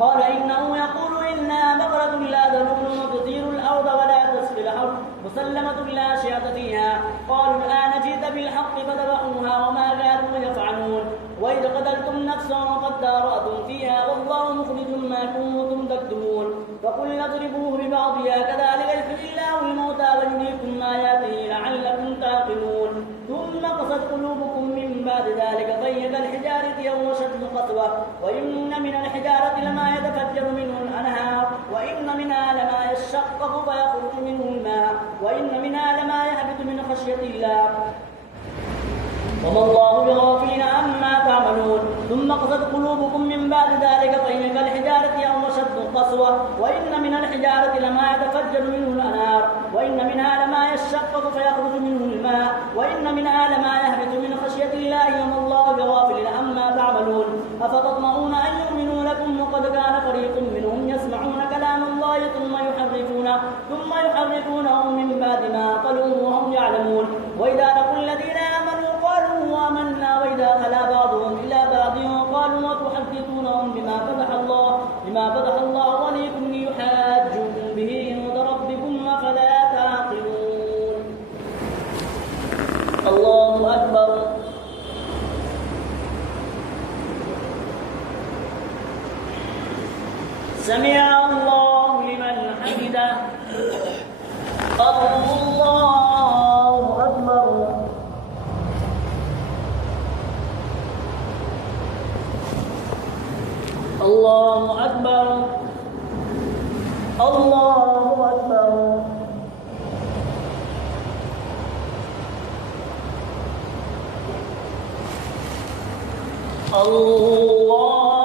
قال إنه يقول إنها بقرة لا ذلول تثير الأرض ولا تسقي الحرث مسلمة لا شية فيها. قالوا الآن جئت بالحق فذبحوها وما كانوا يفعلون. وإذ قتلتم نفسا فادارأتم فيها والله مخرج ما كنتم تكتمون. فقلنا اضربوه ببعضها كذلك يحيي الله الموتى ويريكم آياته لعلكم تعقلون. ثم قست قلوبكم من بعد ذلك فهي كالحجارة أو أشد قسوة وإن من الحجارة لما يتفجر منه الأنهار وإن منها لما يشقق فيخرج منه الماء وإن منها لما يهبط من خشية الله وما الله بغافل عما تعملون. ثم قست قلوبكم من بعد ذلك فهي كالحجارة أو أشد قسوة وإن من الحجارة لما يتفجر منه الأنهار وإن منها لما يشقق فيخرج منه الماء وإن منها لما يهبط من خشية الله وما الله بغافل عما تعملون. أفتطمعون أن يؤمنوا لكم وقد كان فريق منهم يسمعون كلام الله ثم يحرفونه من بعد ما عقلوه وهم يعلمون. وإذا لقوا الذين آمنوا قالوا آمنا وإذا خلا بعضهم إلى بعض قالوا وتحدثونهم بما فتح الله عليكم ليحاجوكم به عند ربكم أفلا تعقلون. الله أكبر. سمع الله لمن حمده. الله أكبر. الله أكبر. الله أكبر.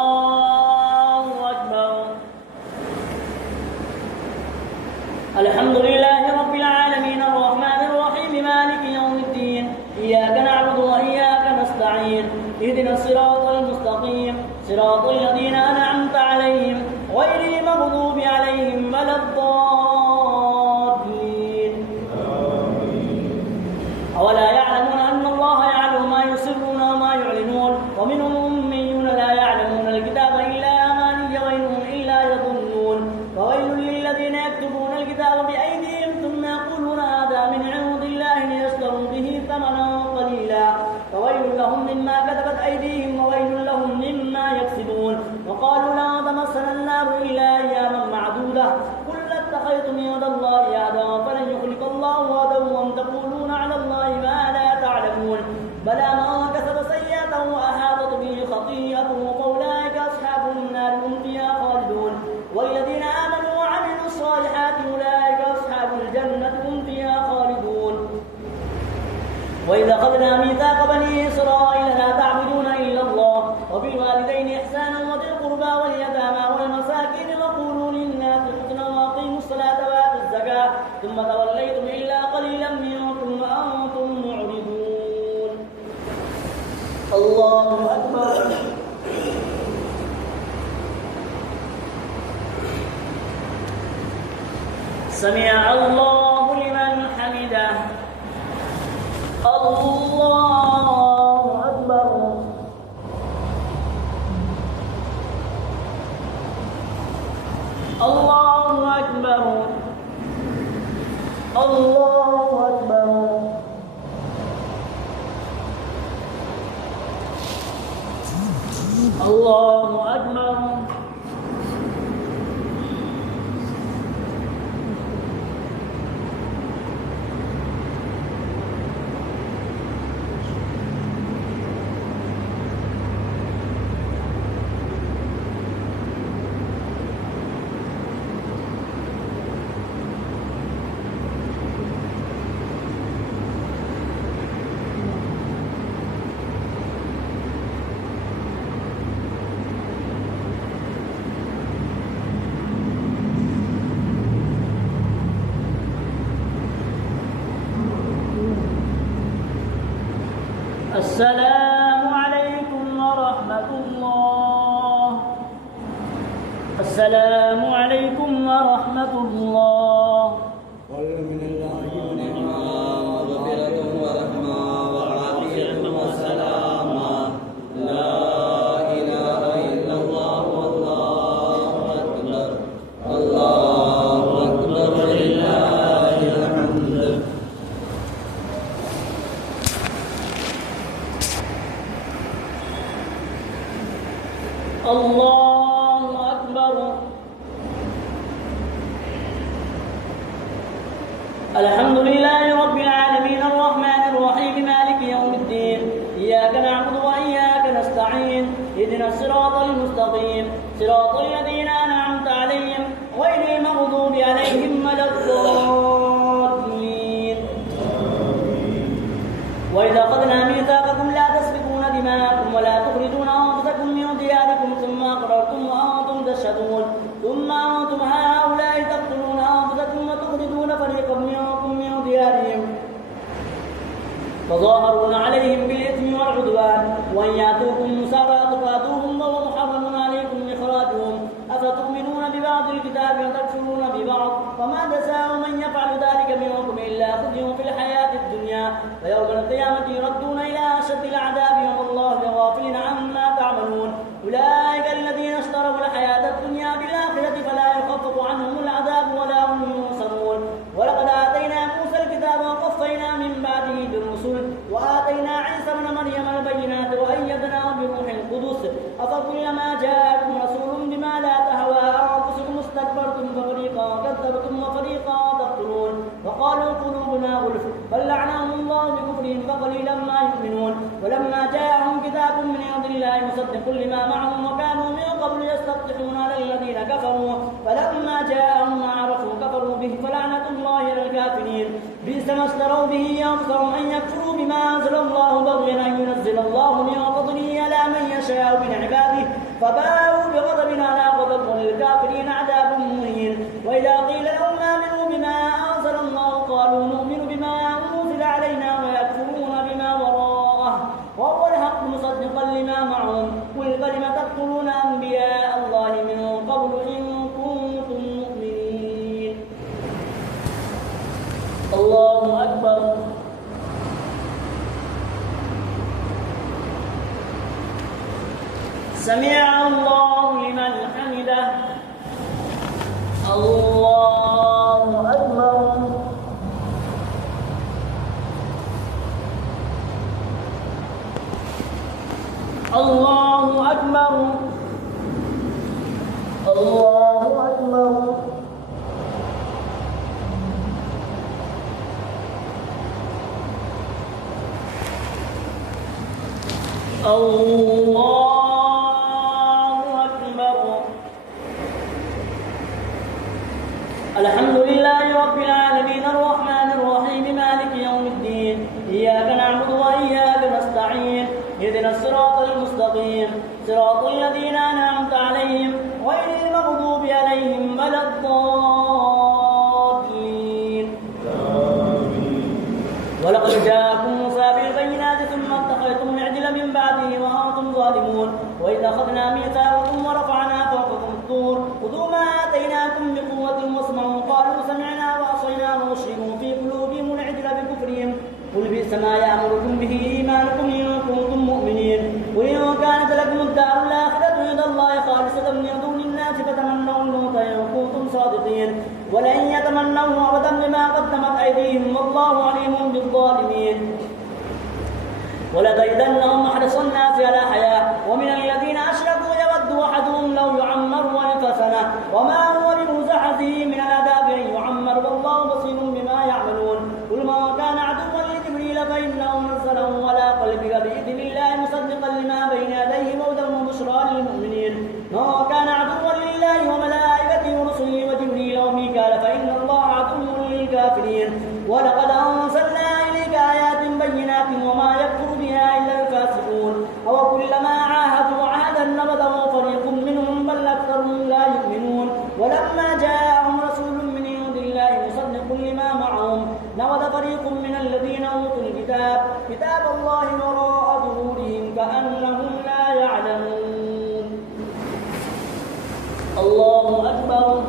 الله أكبر. الحمد لله رب العالمين الرحمن الرحيم مالك يوم الدين. إياك نعبد وإياك نستعين. اهدنا الصراط المستقيم صراط الذين أنعمت عليهم غير المغضوب عليهم ولا الضالين. أولا يعلمون أن الله يعلم ما يسرون وما يعلنون ومنهم أميون لا يعلمون الكتاب إلا أماني وإنهم إلا يظنون. فويل للذين يكتبون الكتاب بأيديهم ثم يقولون هذا من عند الله ليشتروا به ثمنا قليلا فويل لهم مما كتبت أيديهم وويل لهم مما يكسبون. وقالوا لا تمسنا النار إلا أياما معدودة قل اتخذتم عند الله أحدا فلن يخلف الله وعده وأم تقولون على الله ما لا تعلمون. بلى من كسب سيئة وأحاطت به خطيئته فأولئك أصحاب النار هم فيها خالدون. والذين آمنوا وعملوا الصالحات أولئك أصحاب الجنة هم فيها خالدون. وإذا أخذنا ميثاق بني إسرائيل لا تعبدون إلا الله وبالوالدين إحسانا وذي القربى واليتامى والمساكين وقولوا للناس حسنا وأقيموا الصلاة وآتوا الزكاة ثم توليتم إلا قليلا منكم وأنتم معرضون. الله أكبر. سمع الله لمن حمده. الله أكبر. الله أكبر. الله أكبر. الله أكبر. السلام عليكم ورحمة الله. السلام عليكم ورحمة الله. من الله مغفرة ورحمة وعافية وسلامة. لا إله إلا الله والله الله أكبر. الحمد لله رب العالمين الرحمن الرحيم مالك يوم الدين إياك نعبد وإياك نستعين اهدنا الصراط المستقيم صراط الذين أنعمت عليهم غير المغضوب عليهم ولا الضالين. وإذا أخذنا ميثاقكم لا تسفكون دماءكم ولا تخرجون أنفسكم من دياركم ثم أقررتم وأنتم تشهدون ثم أنتم هؤلاء تقتلون أنفسكم وتخرجون فريقا منكم من ديارهم تظاهرون عليهم بالإثم والعدوان وإن يأتوكم مسارى تفادوهم وهو محرم عليكم إخراجهم أفتؤمنون ببعض الكتاب وتكفرون ببعض فما جزاء من يفعل ذلك منكم إلا خزي في الحياة الدنيا ويوم القيامة يردون إلى أشد العذاب والله بغافل عما تعملون. أولئك الذين اشتروا الحياة الدنيا بالآخرة فلا يخفف عنهم العذاب ولا هم ينصرون. ولقد آتينا موسى الكتاب وقفينا من بعده بالرسل وآتينا عيسى ابن مريم البينات وأيدناه بروح القدس أفكلما جاءكم رسول بما لا تهوى أنفسكم استكبرتم ففريقا كذبتم وفريقا تقتلون وقالوا قلوبنا غلف بل لعنهم الله بكفرهم فقليلا ما يؤمنون. ولما جاءهم كتاب من عند الله مصدق لما معهم وكانوا من قبل يستفتحون على الذين كفروا فلما جاءهم ما عرفوا كفروا به فلعنة الله على الكافرين. بئس ما اشتروا به أنفسهم أن يكفروا بما أنزل الله بغيا أن ينزل الله من فضله على من يشاء من عباده فباءوا بغضب على غضب وللكافرين عذاب مهين. وإذا قيل لهم آمنوا بما أنزل الله قالوا نؤمن بما أنزل علينا ويكفرون بما وراءه وهو الحق مصدقا لما معهم قل فلم تقتلون أنبياء الله من قبل إن كنتم مؤمنين. الله أكبر. سمع الله لمن حمده. الله أكبر. الله أكبر. الله أكبر. الله أكبر. الحمد لله رب العالمين الرحمن الرحيم مالك يوم الدين إياك نعبد وإياك نستعين اهدنا الصراط المستقيم صراط الذين أنعمت عليهم غير المغضوب عليهم ولا الضالين. ولقد جاءكم موسى بالبينات ثم اتخذتم العجل من بعده وأنتم ظالمون. وإذا أخذنا ميثاقكم ورفعنا فوقكم الطور خذوا ما آتيناكم بقوة واسمعوا قالوا سمعنا وعصينا وأشربوا في قلوبهم العجل بكفرهم قل بئس ما يأمركم به إيمانكم إن كنتم مؤمنين. قل إن كانت لكم الدار الآخرة عند الله خالصة من دون الناس فتمنوا الموت إن كنتم صادقين ولن يتمنوا أبدا بما قدمت أيديهم والله عليم بالظالمين. ولتجدنهم أحرص الناس على حياة ومن الذين أشركوا يود أحدهم لو يعمر ألف سنة وما هو بمزحزحه من العذاب أن يعمر والله بصير بما يعملون. قل من كان عدوا لجبريل فإنه نزله على قلبك بإذن الله مصدقا لما بين يديه وهدى وبشرى للمؤمنين. من كان عدوا لله وملائكته ورسله وجبريل وميكال فإن الله عدو للكافرين. ولقد أنزلنا إليك آيات بينات وما يكفر بها إلا الفاسقون أو كلما عاهدوا عهدا نبذه فريق منهم بل أكثرهم لا يؤمنون. ولما جاءهم رسول من عند الله مصدق لما معهم نبذ فريق من الذين أوتوا الكتاب كتاب الله وراء ظهورهم كأنهم لا يعلمون. الله أكبر.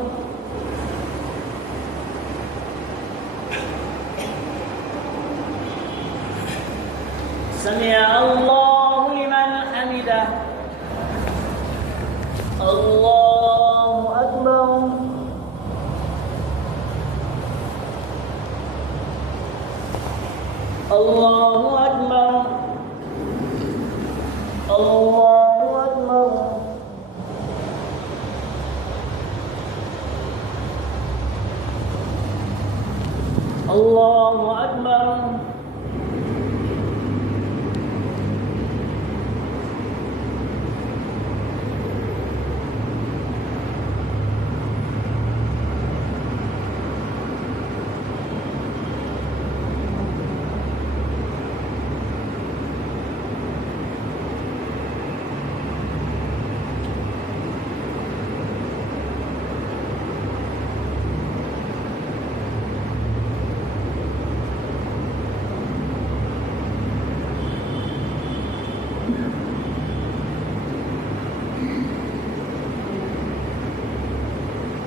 سمع الله لمن حمده. الله أكبر. الله أكبر. الله أكبر. الله أكبر.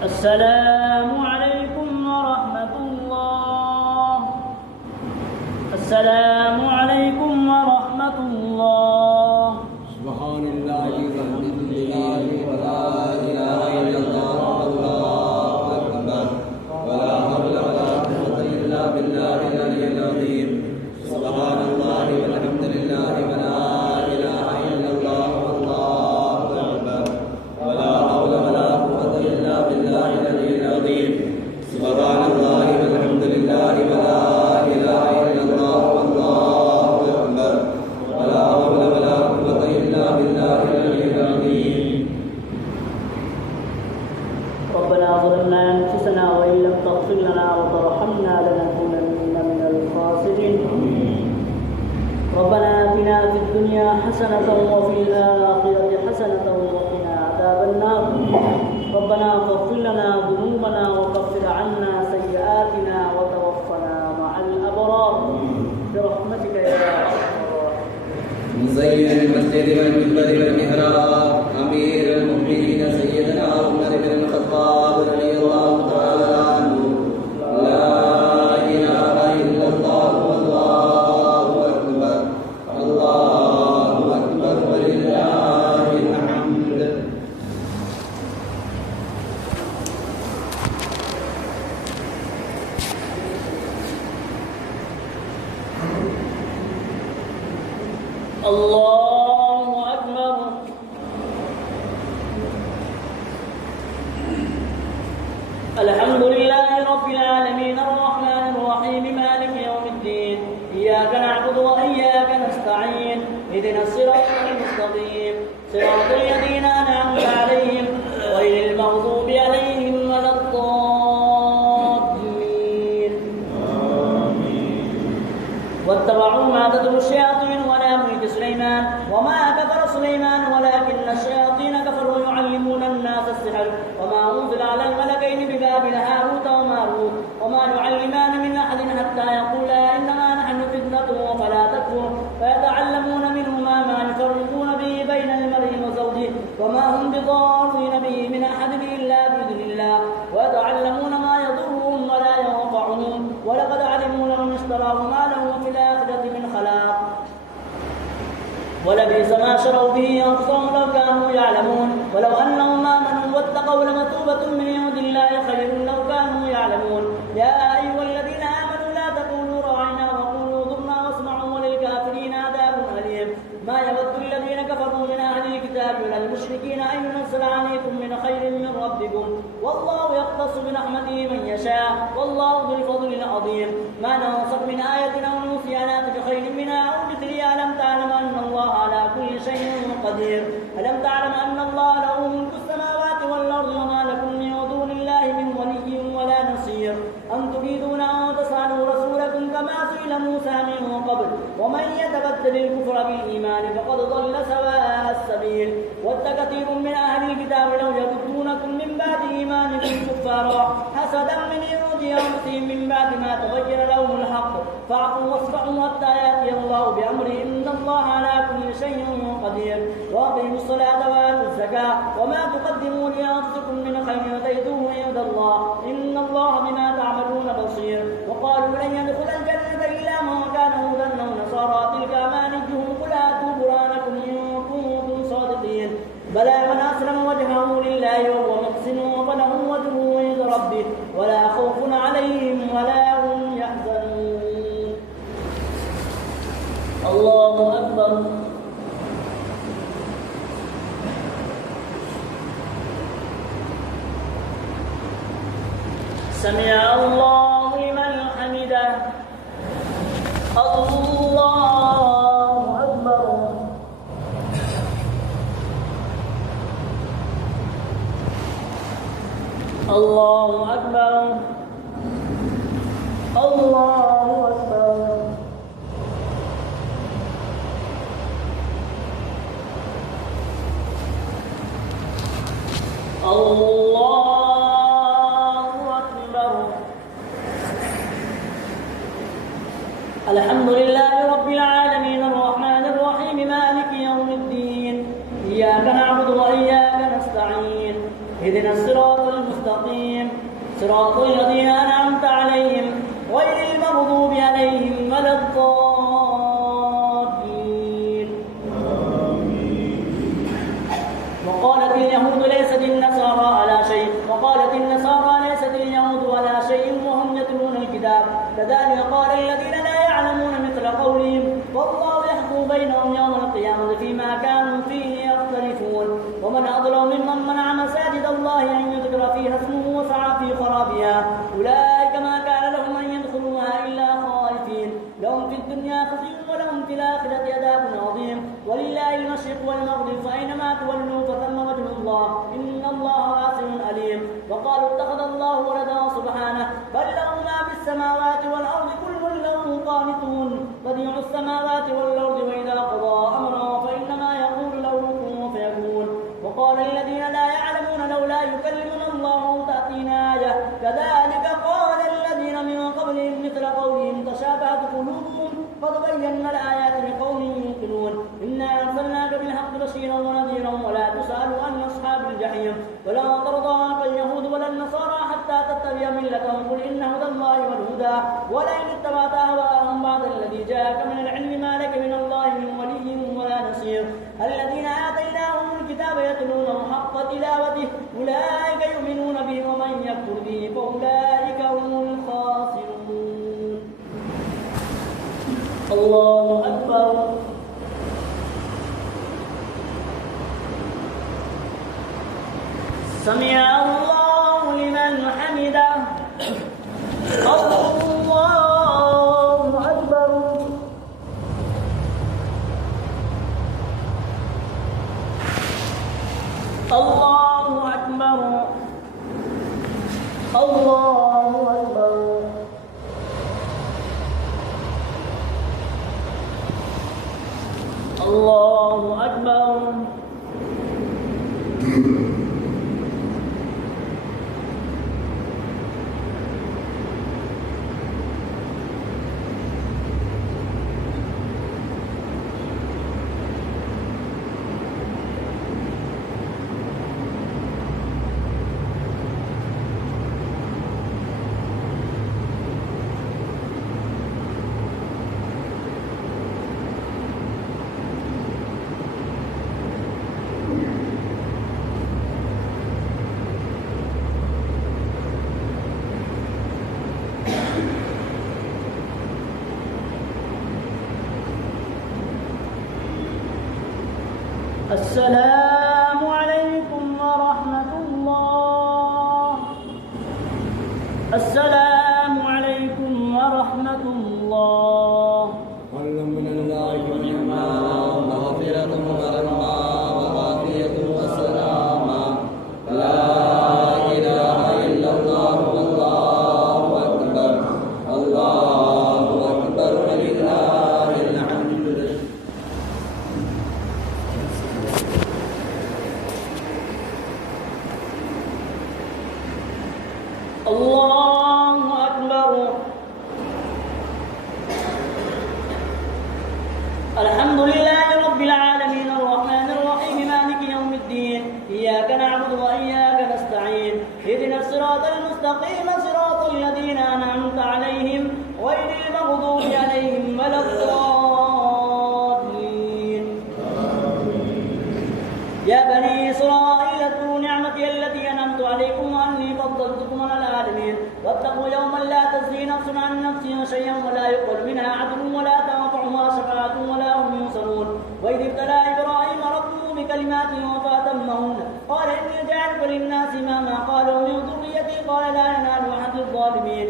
السلام عليكم ورحمة الله. السلام عليكم ورحمة الله. سبحان الله والحمد لله ولا إله إلا الله والله أكبر ولا حول ولا قوة إلا بالله العلي العظيم. سبحان الله والحمد لله ولا إله إلا الله والله أكبر ولا حول ولا قوة إلا بالله العلي العظيم. سبحان الله والحمد لله ولا إله إلا الله والله أكبر ولا حول ولا قوة إلا بالله العلي العظيم. ربنا ظلمنا أنفسنا وإن لم تغفر لنا وترحمنا لنكونن من الخاسرين. ربنا آتنا في الدنيا حسنة وفي الآخرة حسنة وقنا عذاب النار. ربنا فاغفر لنا ذنوبنا وكفر عنا سيئاتنا وتوفنا مع الأبرار برحمتك يا أرحم الراحمين. مزين المسجد والمنبر والمحراب أمير المؤمنين سيدنا عمر بن الخطاب رضي الله تعالى عنه. لا إله إلا الله والله أكبر الله أكبر ولله الحمد. الله أكبر. الحمد لله رب العالمين الرحمن الرحيم مالك يوم الدين. إياك نعبد وإياك نستعين. اهدنا الصراط المستقيم صراط الذين أنعمت عليهم غير المغضوب عليهم ولا الضالين. واتبعوا ما تتلو الشياطين على ملك سليمان وما كفر سليمان ولكن الشياطين كفروا يعلمون الناس السحر وما أنزل على الملكين ببابل هاروت وماروت وما يعلمان من أحد حتى يقولا إنما نحن فتنة فلا تكفر فيتعلمون منهما ما يفرقون به بين المرء وزوجه وما هم بضارين به من أحد إلا بإذن الله ويتعلمون ما يضرهم ولا ينفعهم ولقد علموا لمن اشتراه ما له في الآخرة من خلاق ولبئس ما شروا به أنفسهم لو كانوا يعلمون ولو أنهم آمنوا واتقوا لمثوبة من عند الله خير لو كانوا يعلمون. يا أيها الذين آمنوا لا تقولوا راعنا وقولوا ذرنا واسمعوا وللكافرين عذاب أليم. ما يود الذين كفروا من أهل الكتاب ولا المشركين أن ينزل عليكم من خير من ربكم والله يختص برحمته من يشاء والله ذو الفضل العظيم. ما ننسخ من آية أو ننسها بخير منها أو مثلها. ألم تعلم أن الله على كل شيء قدير. ألم تعلم أن الله له ملك السماوات والأرض وما لكم من دون الله من ولي ولا نصير. أم تريدون أن تسألوا رسولكم كما سئل موسى من قبل ومن يتبدل الكفر بالإيمان فقد ضل سواء السبيل. ود كثير من أهل الكتاب لو يردونكم من بعد إيمانكم كفارا حسدا من عند أنفسهم من بعد ما تبين لهم الحق فاعفوا واصفحوا حتى يأتي الله بأمره إن الله على كل شيء قدير. وأقيموا الصلاة وآتوا الزكاة وما تقدموا لأنفسكم من خير تجدوه عند الله إن الله بما تعملون بصير. وقالوا لن يدخل الجنة إلا من كان هودا أو نصارى تلك أمانيهم قل هاتوا برهانكم إن كنتم صادقين. بلى من أسلم وجهه لله وهو محسن فله وجهه عند ربه ولا خوف عليهم ولا هم يحزنون. الله أكبر. سمع الله لمن حمده. الله أكبر. الله أكبر. الله أكبر. الله أكبر. الحمد لله رب العالمين الرحمن الرحيم مالك يوم الدين إياك نعبد وإياك نستعين اهدنا الصراط المستقيم صراط الذين أنعمت عليهم غير المغضوب عليهم ولا الضالين. وقالت اليهود ليست النصارى على شيء وقالت النصارى ليست اليهود على شيء وهم يتلون الكتاب كذلك قال الذين لا يعلمون مثل قولهم والله يحكم بينهم يوم القيامة فيما كانوا فيه يختلفون. ومن أظلم ممن منع مساجد الله أن يذكر فيها اسمه وسعى في خرابها أولئك ما كان لهم أن يدخلوها إلا خائفين لهم في الدنيا خزي ولهم في الآخرة عذاب عظيم ولله المشرق والمغرب فأينما تولوا فثم وجه الله إن الله واسع عليم. وقالوا اتخذ الله ولدا سبحانه بل له ما في السماوات والأرض كل له قانتون بديع السماوات والأرض وإذا قضى أمرا فإنما يقول له كن فيكون. وقال الذين لا يعلمون لولا يكلمنا الله تأتينا آية كذلك قال الذين من قبلهم مثل قولهم تشابهت قلوبهم قد بينا الآيات لقوم يوقنون إنا أرسلناك بالحق بشيرا ونذيرا ولا تسأل عن أصحاب الجحيم ولا ترضى عنك اليهود ولا النصارى حتى تتبع ملتهم قل إن هدى الله والهدى ولئن اتبعت أهواءهم بعد الذي جاءك من العلم ما لك من الله من ولي ولا نصير. الذين آتيناهم الكتاب يتلونه حق تلاوته أولئك يؤمنون به ومن يكفر به فأولئك هم الخاسرون. الله أكبر. سمع الله لمن حمده. الله أكبر. الله أكبر. الله أكبر. الله أكبر. السلام عليكم ورحمة الله. السلام عليكم ورحمة الله. من الله ونعما ومغفرة ورحمة وعافية وسلاما لا إله إلا الله والله أكبر. الله أكبر ولله الحمد. الله أكبر. الحمد لله رب العالمين الرحمن الرحيم مالك يوم الدين إياك نعبد وإياك نستعين اهدنا الصراط المستقيم صراط الذين أنعمت عليهم غير المغضوب عليهم ولا الضالين. يا بني إسرائيل اذكروا نعمتي التي أنعمت عليكم وأني فضلتكم على العالمين واتقوا يوما لا تجزي نفس عن نفس شيئا ولا يقبل منها عدل ولا تنفعها شفاعة ولا هم ينصرون. وإذ ابتلى إبراهيم ربه بكلمات فأتمهن قال إني جعلت للناس إماما قالوا من ذريتي قال لا ينال أحد الظالمين.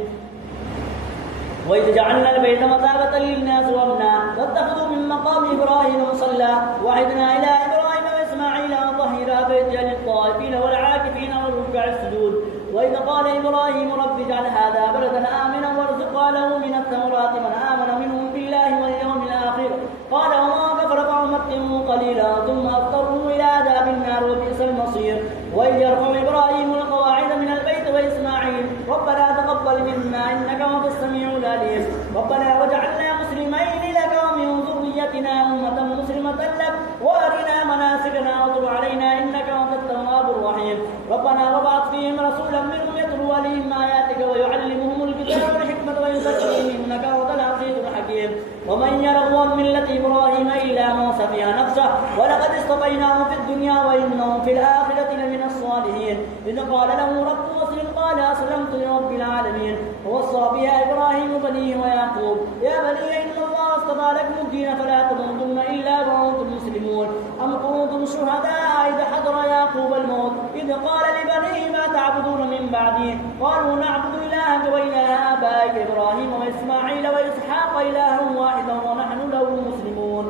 وإذ جعلنا البيت مثابة للناس وأمنا واتخذوا من مقام إبراهيم مصلى وعدنا إلى إبراهيم وإسماعيل أن طهرا بيتي للطائفين والعاكفين والركع السجود. وإذ قال إبراهيم رب اجعل هذا بلدا آمنا وارزق أهله من الثمرات من آمن منهم بالله واليوم الآخر قال وما كفر فأمتعه قليلا ثم أضطره إلى عذاب النار وبئس المصير. وإذ يرفع إبراهيم القواعد من البيت وإسماعيل ربنا تقبل منا إنك أنت السميع العليم ربنا واجعلنا مسلمين لك ومن ذريتنا أمة مسلمة لك وأرنا مناسكنا وتب علينا إنك أنت التواب الرحيم ربنا وابعث فيهم رسولا منهم يتلو عليهم آياتك ويعلمهم الكتاب والحكمة ويزكيهم إنك أنت العزيز الحكيم. ومن يرغب عن ملة إبراهيم إلا من سفه نفسه ولقد اصطفيناه في الدنيا وإنه في الآخرة لمن الصالحين. إذ قال له ربه أسلم قال أسلمت لرب العالمين. ووصى بها إبراهيم بنيه ويعقوب يا بني إن الله اصطفى لكم الدين فلا تموتن إلا وأنتم مسلمون. أم كنتم شهداء إذ حضر يعقوب الموت إذ قال لبنيه ما تعبدون من بعدي قالوا نعبد إلهك وإله آبائك إبراهيم وإسماعيل وإسحاق إلها واحدا ونحن له مسلمون.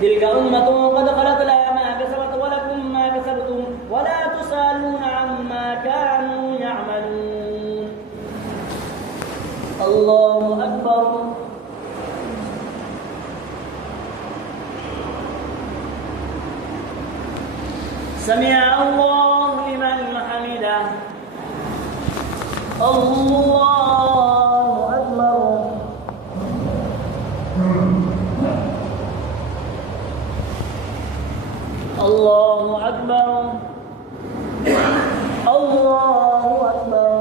تلك أمة قد خلت لها ما كسبت ولكم ما كسبتم ولا تسألون عما كانوا يعملون. الله أكبر. سمع الله لمن حمده. الله أكبر. الله أكبر. الله أكبر.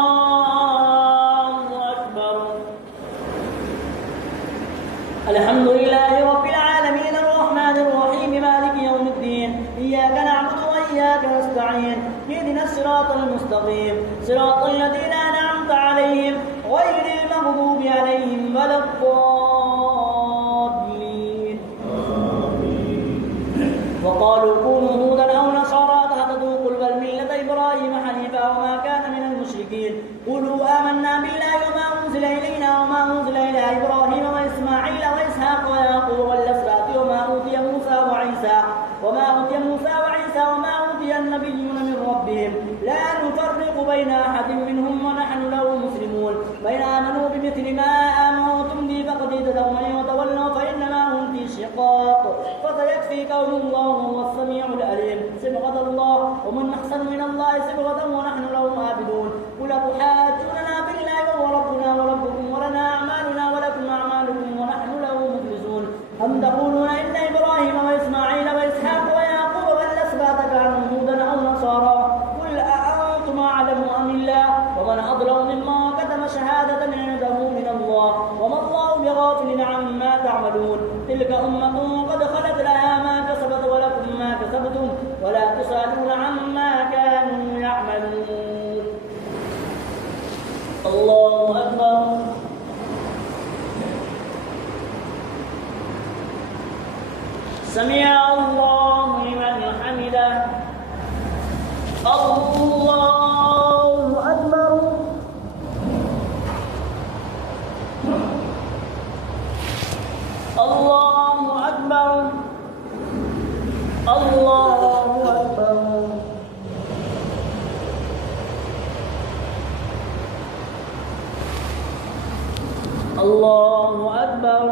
الله أكبر. الحمد لله رب العالمين الرحمن الرحيم مالك يوم الدين إياك نعبد وإياك نستعين اهدنا الصراط المستقيم صراط الذين أنعمت عليهم غير المغضوب عليهم ولا الضالين. وقالوا كونوا هودا أو نصارى تهتدوا قل بل ملة إبراهيم حنيفا وما كان من المشركين. قولوا آمنا بالله وما أنزل إلينا وما أنزل إلى إبراهيم وإسماعيل وإسحاق ويعقوب والأسباط وما أوتي موسى وعيسى وما أوتي النبيون من ربهم لا نفرق بين أحد منهم ونحن له مسلمون. فإن آمنوا بمثل ما آمنتم به فقد اهتدوا ومن يتولوا فإنما هم في شقاق فسيكفيكهم الله وهو السميع العليم. صبغة الله ومن أحسن من الله صبغة ونحن له عابدون. قل تحاجوننا في الله وهو ربنا وربكم ولنا أعمالنا ولكم أعمالكم ونحن له مخلصون. أم تقولون إن إبراهيم وإسماعيل وإسحاق ويعقوب والأسباط كانوا هودا أو نصارى قل أأنتم أعلم أم الله ومن أظلم مما كتم شهادة عنده من الله وما الله بغافل عما تعملون. تلك أمة قد خلت لها ما كسبت ولكم ما كسبتم ولا تسألون عما كانوا يعملون. الله أكبر. سمع الله لمن حمده. الله أكبر. الله أكبر. الله أكبر. الله أكبر.